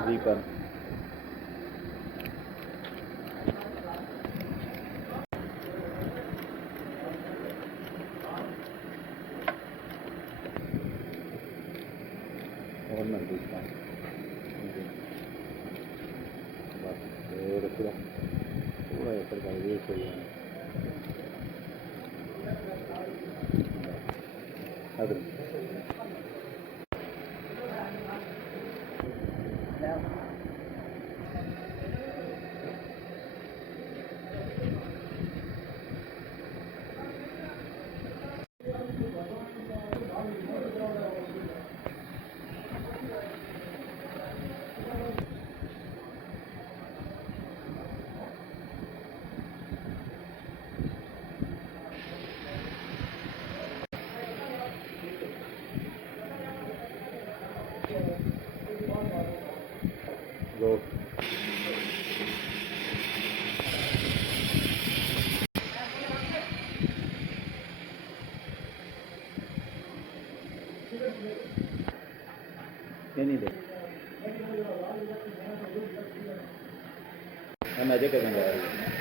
Dipper. और मैं देखता हूँ बस ये पूरा पूरा एक प्रकार ये सही है अगर वो ये नहीं दे मैं मजे करने जा रही हूँ